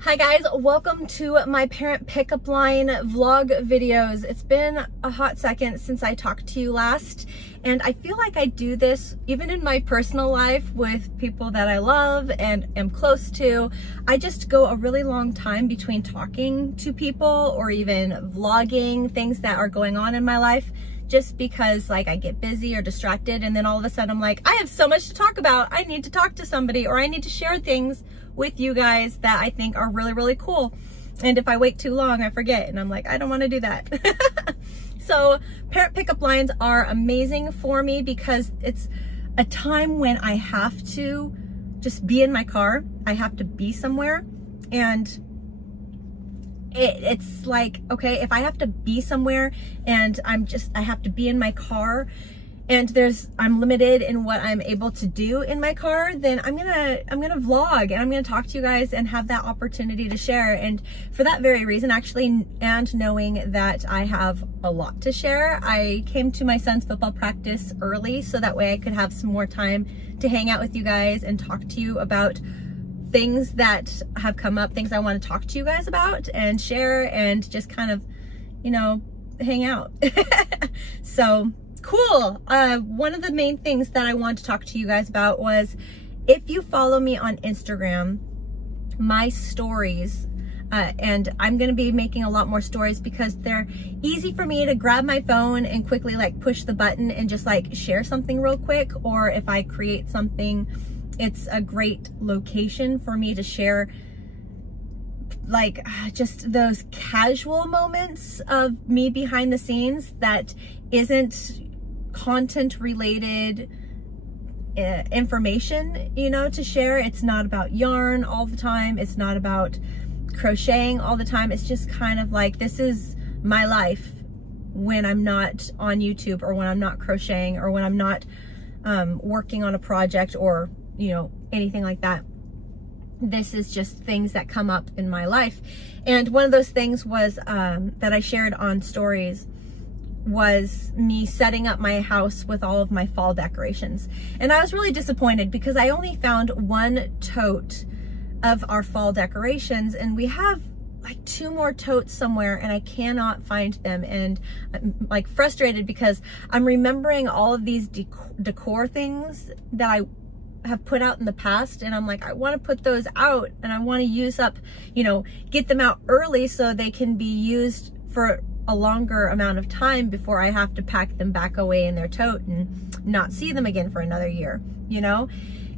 Hi guys, welcome to my parent pickup line vlog videos. It's been a hot second since I talked to you last, and I feel like I do this even in my personal life with people that I love and am close to. I just go a really long time between talking to people or even vlogging things that are going on in my life, just because like I get busy or distracted, and then all of a sudden I'm like, I have so much to talk about. I need to talk to somebody, or I need to share things with you guys that I think are really, really cool. And if I wait too long, I forget, and I'm like, I don't want to do that. So parent pickup lines are amazing for me because it's a time when I have to just be in my car. I have to be somewhere, and it's like, okay, if I have to be somewhere and I have to be in my car, and I'm limited in what I'm able to do in my car, then I'm gonna vlog, and I'm gonna talk to you guys and have that opportunity to share. And for that very reason, actually, and knowing that I have a lot to share, I came to my son's football practice early so that way I could have some more time to hang out with you guys and talk to you about things that have come up, things I want to talk to you guys about and share, and just kind of, you know, hang out. So cool. One of the main things that I wanted to talk to you guys about was, if you follow me on Instagram, my stories, and I'm going to be making a lot more stories because they're easy for me to grab my phone and quickly like push the button and just like share something real quick. Or if I create something, it's a great location for me to share like just those casual moments of me behind the scenes that isn't content related information, you know, to share. It's not about yarn all the time. It's not about crocheting all the time. It's just kind of like, this is my life when I'm not on YouTube, or when I'm not crocheting, or when I'm not working on a project, or, you know, anything like that. This is just things that come up in my life. And one of those things was that I shared on stories was me setting up my house with all of my fall decorations. And I was really disappointed because I only found one tote of our fall decorations, and we have like 2 more totes somewhere, and I cannot find them. And I'm like frustrated because I'm remembering all of these decor things that I have put out in the past, and I'm like, I want to put those out, and I want to use up, you know, get them out early so they can be used for a longer amount of time before I have to pack them back away in their tote and not see them again for another year, you know?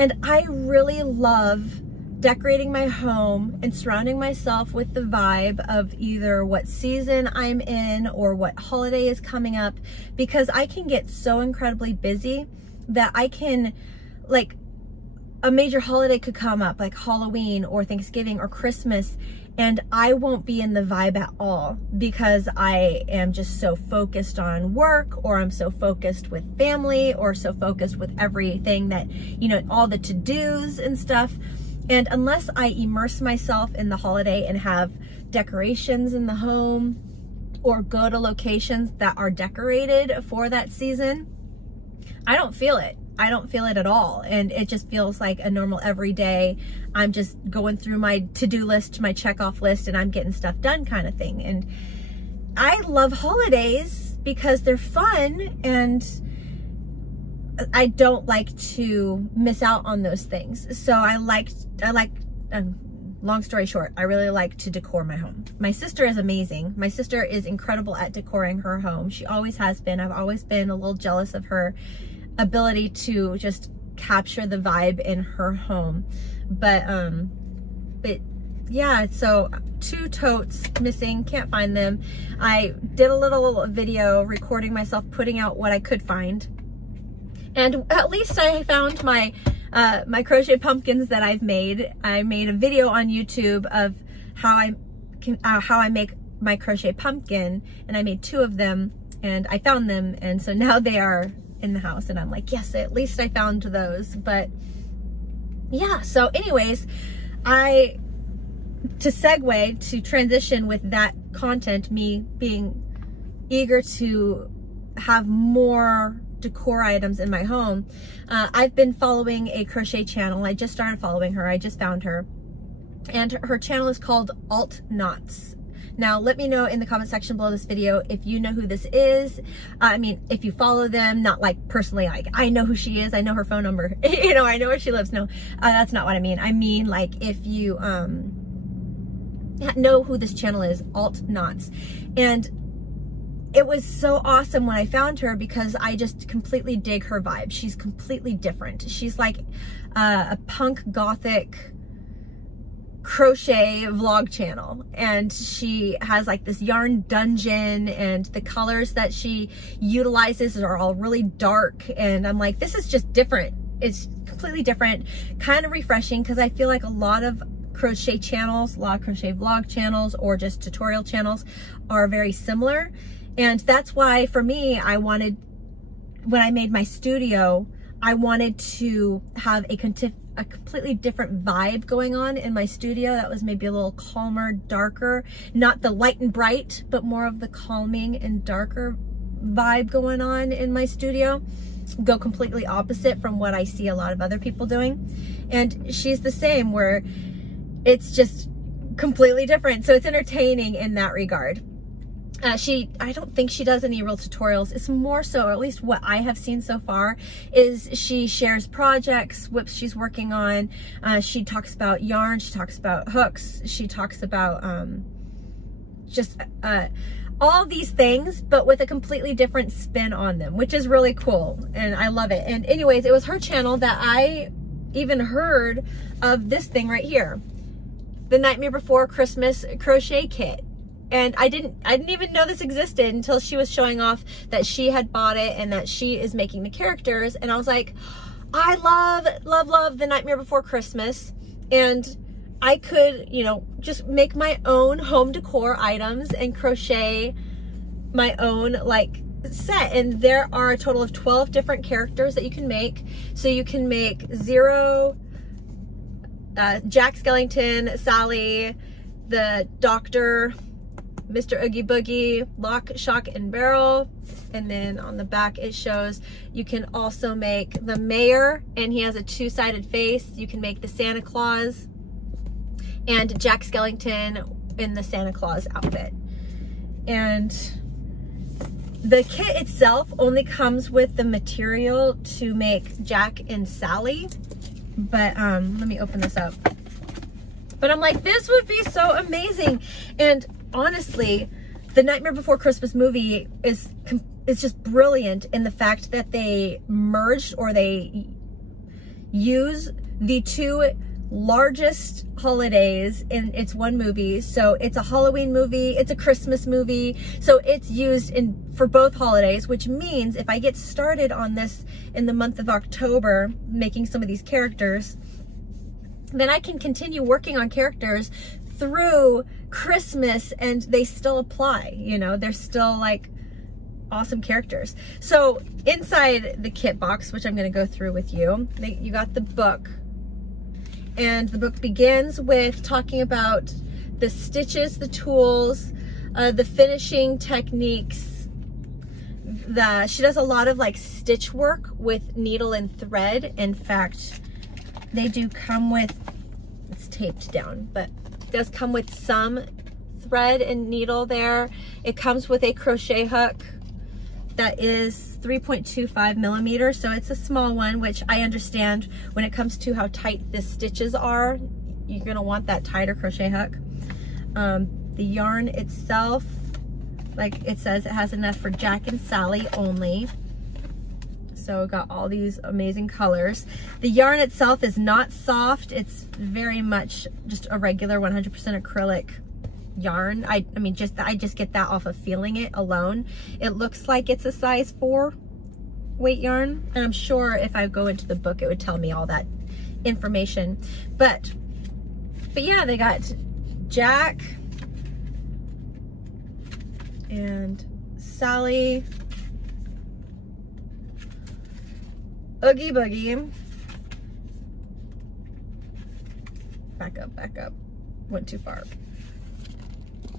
And I really love decorating my home and surrounding myself with the vibe of either what season I'm in or what holiday is coming up, because I can get so incredibly busy that I can, like, a major holiday could come up, like Halloween or Thanksgiving or Christmas, and I won't be in the vibe at all because I am just so focused on work, or I'm so focused with family, or so focused with everything that, you know, all the to-dos and stuff. And unless I immerse myself in the holiday and have decorations in the home, or go to locations that are decorated for that season, I don't feel it. I don't feel it at all. And it just feels like a normal everyday, I'm just going through my to-do list, my check-off list, and I'm getting stuff done kind of thing. And I love holidays because they're fun, and I don't like to miss out on those things. So I like, long story short, I really like to decor my home. My sister is amazing. My sister is incredible at decoring her home. She always has been. I've always been a little jealous of her ability to just capture the vibe in her home. But yeah, so 2 totes missing, can't find them. I did a little video recording myself putting out what I could find, and at least I found my my crochet pumpkins that I've made. I made a video on YouTube of how I make my crochet pumpkin, and I made 2 of them, and I found them, and so now they are in the house, and I'm like, yes, at least I found those. But yeah, so anyways, to transition with that content, me being eager to have more decor items in my home, I've been following a crochet channel. I just started following her. I just found her. and her channel is called Alt Knots. Now, let me know in the comment section below this video if you know who this is. I mean, if you follow them, not like personally, like I know who she is, I know her phone number, you know, I know where she lives. No, that's not what I mean. I mean, like, if you know who this channel is, Alt Knots. And it was so awesome when I found her because I just completely dig her vibe. She's completely different. She's like a punk gothic crochet vlog channel, and she has like this yarn dungeon, and the colors that she utilizes are all really dark, and I'm like, this is just different. It's completely different, kind of refreshing, because I feel like a lot of crochet channels, a lot of crochet vlog channels or just tutorial channels are very similar. And that's why for me, I wanted, when I made my studio, I wanted to have a completely different vibe going on in my studio that was maybe a little calmer, darker, not the light and bright, but more of the calming and darker vibe going on in my studio. Go completely opposite from what I see a lot of other people doing. And she's the same, where it's just completely different. So it's entertaining in that regard. I don't think she does any real tutorials. It's more so, or at least what I have seen so far, is she shares projects, whips she's working on. She talks about yarn, she talks about hooks, she talks about just all these things, but with a completely different spin on them, which is really cool, and I love it. And anyways, it was her channel that I even heard of this thing right here, the Nightmare Before Christmas crochet kit. And I didn't even know this existed until she was showing off that she had bought it and that she is making the characters. And I was like, I love the Nightmare Before Christmas. And I could, you know, just make my own home decor items and crochet my own like set. And there are a total of 12 different characters that you can make. So you can make Zero, Jack Skellington, Sally, the Doctor, Mr. Oogie Boogie, Lock, Shock, and Barrel. And then on the back it shows you can also make the mayor, and he has a two-sided face. You can make the Santa Claus and Jack Skellington in the Santa Claus outfit. And the kit itself only comes with the material to make Jack and Sally. But let me open this up. But I'm like, this would be so amazing. And honestly, the Nightmare Before Christmas movie is just brilliant in the fact that they merged, or they use the two largest holidays in its one movie. So it's a Halloween movie, it's a Christmas movie, so it's used for both holidays, which means if I get started on this in the month of October, making some of these characters, then I can continue working on characters through Christmas and they still apply, you know, they're still like awesome characters. So inside the kit box, which I'm going to go through with you, you got the book, and the book begins with talking about the stitches, the tools, the finishing techniques. She does a lot of like stitch work with needle and thread. In fact, they do come with, it's taped down, but does come with some thread and needle there. It comes with a crochet hook that is 3.25 millimeters, so it's a small one, which I understand when it comes to how tight the stitches are, you're gonna want that tighter crochet hook. The yarn itself, like it says, it has enough for Jack and Sally only. So got all these amazing colors. The yarn itself is not soft. It's very much just a regular 100% acrylic yarn. I mean, I just get that off of feeling it alone. It looks like it's a size 4 weight yarn, and I'm sure if I go into the book, it would tell me all that information. But yeah, they got Jack and Sally, Oogie Boogie. Back up. Went too far.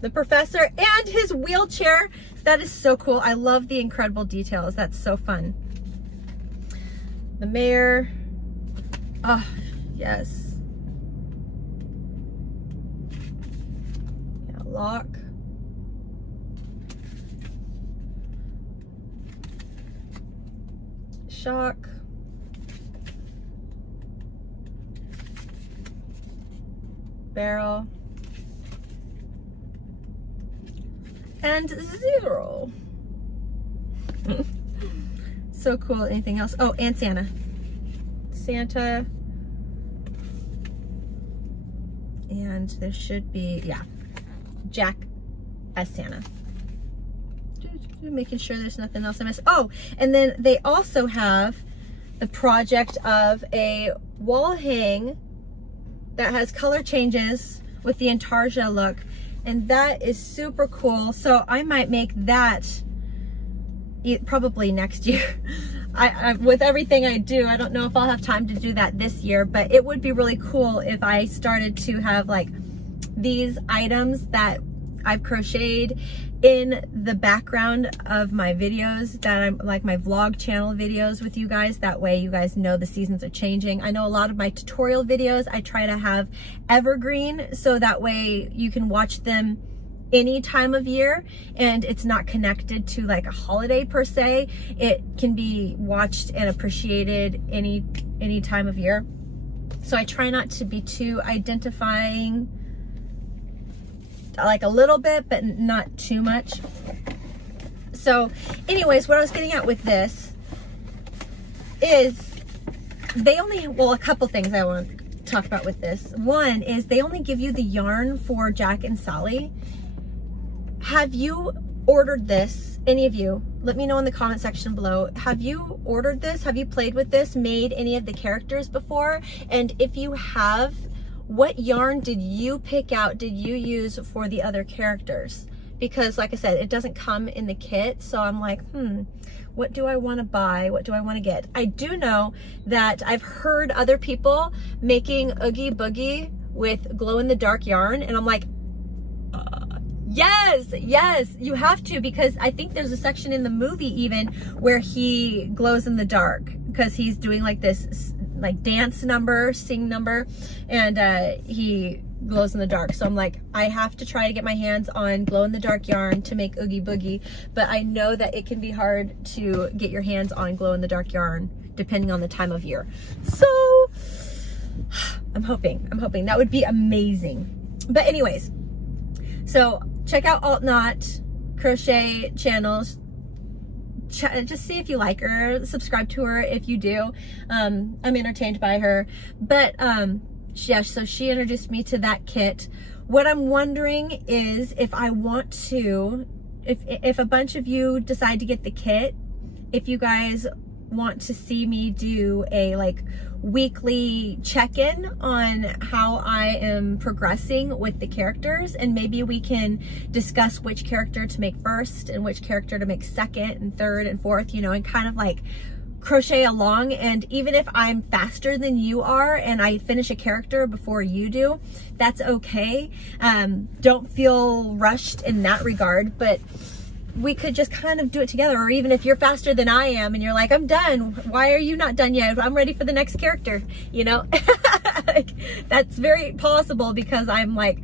The professor and his wheelchair. That is so cool. I love the incredible details. That's so fun. The mayor. Oh, yes. lock. Shock. Barrel. And 0. So cool. Anything else? Oh, and Santa. Santa. And there should be, yeah, Jack as Santa. Making sure there's nothing else I missed. Oh, and then they also have the project of a wall hang that has color changes with the intarsia look, and that is super cool. So I might make that probably next year. I with everything I do, I don't know if I'll have time to do that this year, but it would be really cool if I started to have like these items that I've crocheted in the background of my videos, that I'm like my vlog channel videos with you guys. That way you guys know the seasons are changing. I know a lot of my tutorial videos I try to have evergreen, so that way you can watch them any time of year and it's not connected to like a holiday per se. It can be watched and appreciated any time of year. So I try not to be too identifying, like a little bit, but not too much. So anyways, what I was getting at with this is they only, well, a couple things I want to talk about with this. One is they only give you the yarn for Jack and Sally. Have you ordered this? Any of you? Let me know in the comment section below. Have you ordered this? Have you played with this? Made any of the characters before? And if you have, what yarn did you pick out, did you use for the other characters? Because like I said, it doesn't come in the kit. So I'm like, what do I want to buy? What do I want to get? I do know that I've heard other people making Oogie Boogie with glow-in-the-dark yarn. And I'm like, yes, you have to, because I think there's a section in the movie even where he glows in the dark because he's doing like this like dance number, sing number, and he glows in the dark. So I'm like, I have to try to get my hands on glow in the dark yarn to make Oogie Boogie, but I know that it can be hard to get your hands on glow in the dark yarn depending on the time of year. So I'm hoping that would be amazing. But anyways, so check out Alt Knot crochet channels. Just see if you like her, subscribe to her if you do. I'm entertained by her. But yeah, so she introduced me to that kit. What I'm wondering is if I want to, if a bunch of you decide to get the kit, if you guys want to see me do a like weekly check-in on how I am progressing with the characters, and maybe we can discuss which character to make first and which character to make second and third and fourth, you know, and kind of like crochet along. And even if I'm faster than you are and I finish a character before you do, that's okay. Don't feel rushed in that regard, but we could just kind of do it together. Or even if you're faster than I am and you're like, I'm done, why are you not done yet? I'm ready for the next character, you know? Like, that's very possible, because I'm like,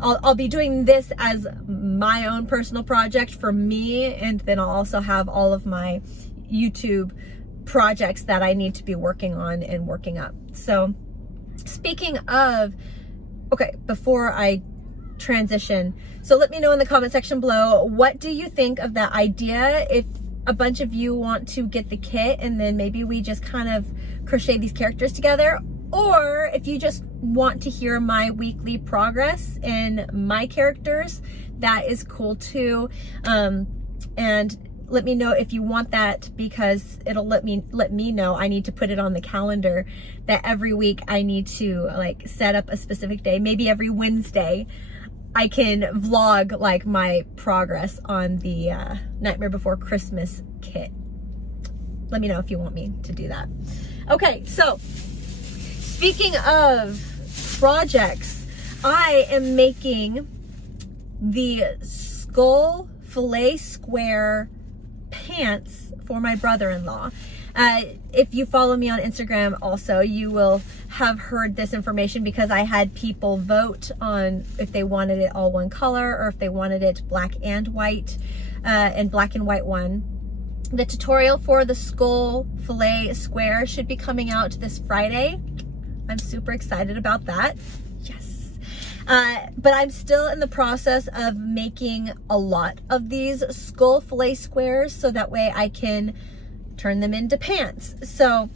I'll be doing this as my own personal project for me, and then I'll also have all of my YouTube projects that I need to be working on and working up. So speaking of, okay, before I transition, so let me know in the comment section below, what do you think of that idea? If a bunch of you want to get the kit and then maybe we just kind of crochet these characters together, or if you just want to hear my weekly progress in my characters, that is cool too. And let me know if you want that, because it'll let me know. I need to put it on the calendar that every week I need to like set up a specific day, maybe every Wednesday I can vlog like my progress on the Nightmare Before Christmas kit. Let me know if you want me to do that. Okay, so speaking of projects, I am making the skull fillet square pants for my brother-in-law. If you follow me on Instagram also, you will have heard this information because I had people vote on if they wanted it all one color or if they wanted it black and white, and black and white one. The tutorial for the skull fillet square should be coming out this Friday. I'm super excited about that. Yes. But I'm still in the process of making a lot of these skull fillet squares so that way I can turn them into pants. So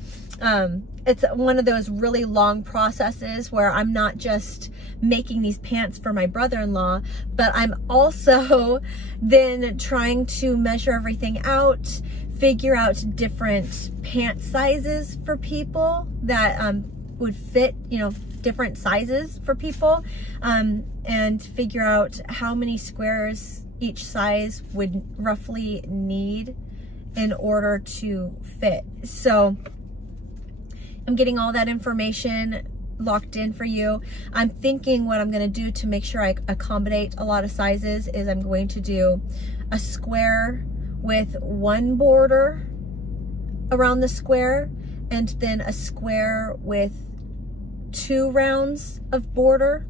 it's one of those really long processes where I'm not just making these pants for my brother-in-law, but I'm also then trying to measure everything out, figure out different pant sizes for people that would fit, you know, different sizes for people, and figure out how many squares each size would roughly need in order to fit. So I'm getting all that information locked in for you. I'm thinking what I'm going to do to make sure I accommodate a lot of sizes is I'm going to do a square with one border around the square, and then a square with 2 rounds of border,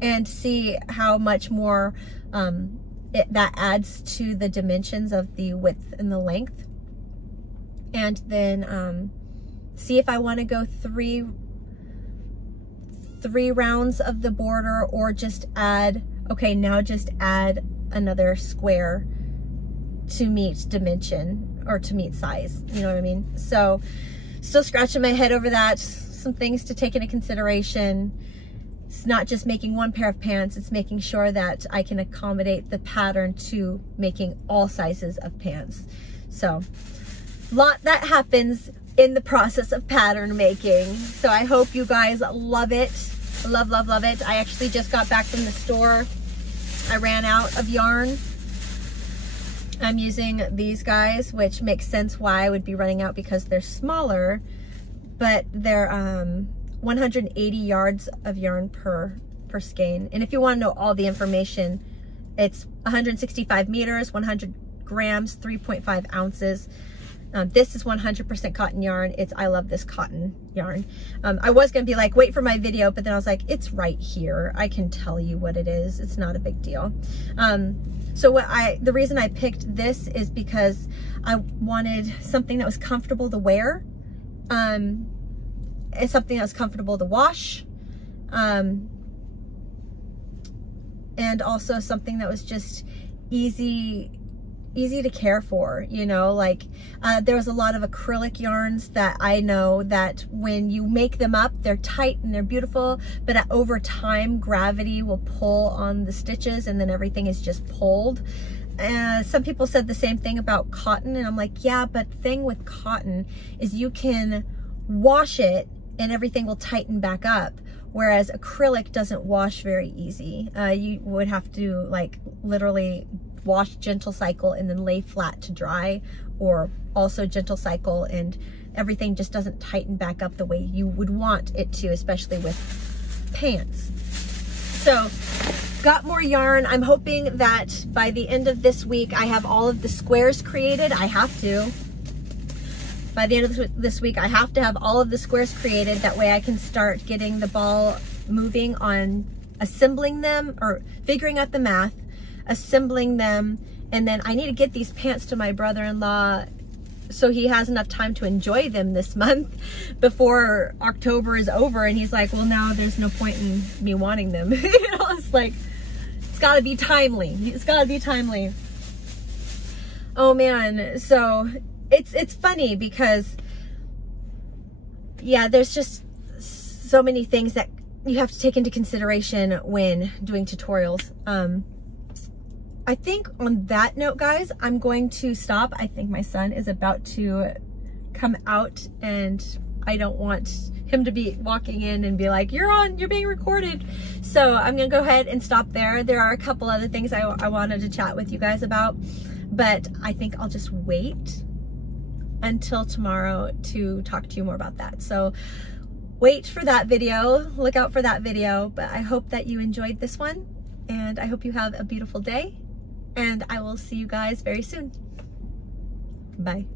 and see how much more that adds to the dimensions of the width and the length. And then see if I want to go three rounds of the border, or just add, okay, now just add another square to meet dimension or to meet size, you know what I mean? So still scratching my head over that. Some things to take into consideration. It's not just making one pair of pants, it's making sure that I can accommodate the pattern to making all sizes of pants. So a lot that happens in the process of pattern making. So I hope you guys love it. Love, love, love it. I actually just got back from the store. I ran out of yarn. I'm using these guys, which makes sense why I would be running out because they're smaller, but they're 180 yards of yarn per skein. And if you want to know all the information, it's 165 meters, 100 grams, 3.5 ounces. This is 100% cotton yarn. I love this cotton yarn. I was gonna be like, wait for my video, but then I was like, it's right here. I can tell you what it is. It's not a big deal. So the reason I picked this is because I wanted something that was comfortable to wear. It's something that was comfortable to wash. And also something that was just easy to care for, you know, like there was a lot of acrylic yarns that I know that when you make them up, they're tight and they're beautiful, but over time gravity will pull on the stitches and then everything is just pulled. Some people said the same thing about cotton, and I'm like, yeah, but the thing with cotton is you can wash it and everything will tighten back up, whereas acrylic doesn't wash very easy. You would have to like literally wash, gentle cycle, and then lay flat to dry, or also gentle cycle, and everything just doesn't tighten back up the way you would want it to, especially with pants. So got more yarn. I'm hoping that by the end of this week I have all of the squares created. I have to. By the end of this week I have to have all of the squares created. That way I can start getting the ball moving on assembling them, or figuring out the math, assembling them, and then I need to get these pants to my brother-in-law so he has enough time to enjoy them this month before October is over, and he's like, well, now there's no point in me wanting them. You know, it's like, it's gotta be timely. It's gotta be timely. Oh man, so it's funny because, yeah, there's just so many things that you have to take into consideration when doing tutorials. I think on that note, guys, I'm going to stop. I think my son is about to come out and I don't want him to be walking in and be like, you're being recorded. So I'm gonna go ahead and stop there. There are a couple other things I wanted to chat with you guys about, but I think I'll just wait until tomorrow to talk to you more about that. So wait for that video, look out for that video, but I hope that you enjoyed this one, and I hope you have a beautiful day. And I will see you guys very soon. Bye.